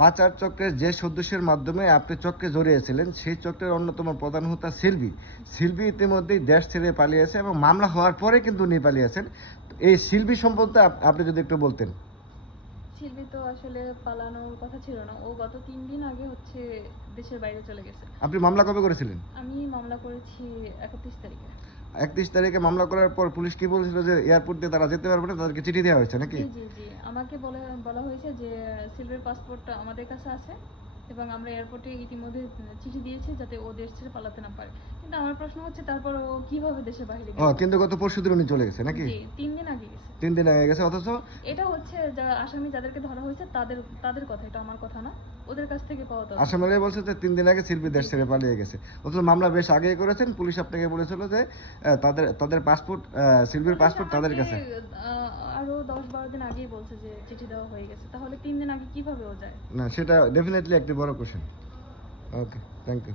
পাচার চক্রের যে সদস্যের মাধ্যমে আপনি চক্রে জড়িয়েছিলেন সেই চক্রের অন্যতম প্রধান হোতা সিলভি। সিলভি ইতিমধ্যেই দেশ ছেড়ে পালিয়েছে এবং মামলা হওয়ার পরে কিন্তু উনি পালিয়েছেন। এই সিলভি সম্পর্কে আপনি যদি একটু বলতেন। শিল্পী তো আসলে পালানোর কথা ছিল না। ও গত তিন দিন আগে হচ্ছে দেশের বাইরে চলে গেছে। আপনি মামলা কবে করেছিলেন? আমি মামলা করেছি একত্রিশ তারিখে। একত্রিশ তারিখে মামলা করার পর পুলিশ কি বলেছিল যে এয়ারপোর্ট দিয়ে তারা যেতে পারবে না? তাদেরকে চিঠি দেওয়া হয়েছে নাকি? জি জি জি। আমাকে বলে বলা হয়েছে যে সিলভার পাসপোর্টটা আমাদের কাছে আছে এবং আমরা এয়ারপোর্টে ইতিমধ্যে চিঠি দিয়েছি যাতে ও দেশ ছেড়ে পালাতে না পারে। কিন্তু আমার প্রশ্ন হচ্ছে তারপর ও কীভাবে দেশের বাইরে ও কিন্তু গত পরশু দিন উনি চলে গেছে নাকি? জি তিন দিন আগে তিন দিন আগে গেছে অথচ এটা হচ্ছে যারা আসামি যাদেরকে ধরা হয়েছে তাদের তাদের কথা এটা আমার কথা না। ওদের কাছ থেকে পাওয়া তথ্য। আসামিরা বলছে যে তিন দিন আগে শিল্পী দেশ ছেড়ে পালিয়ে গেছে। অথচ মামলা বেশ আগেই করেছেন পুলিশ আপনাকে বলেছিল যে তাদের তাদের পাসপোর্ট শিল্পীর পাসপোর্ট তাদের কাছে। আরও দশ বারো দিন আগেই বলছে যে চিঠি দেওয়া হয়ে গেছে। তাহলে তিন দিন আগে কীভাবে ও যায়? না সেটা ডেফিনেটলি একটি বড় কোশ্চেন ওকে থ্যাংক ইউ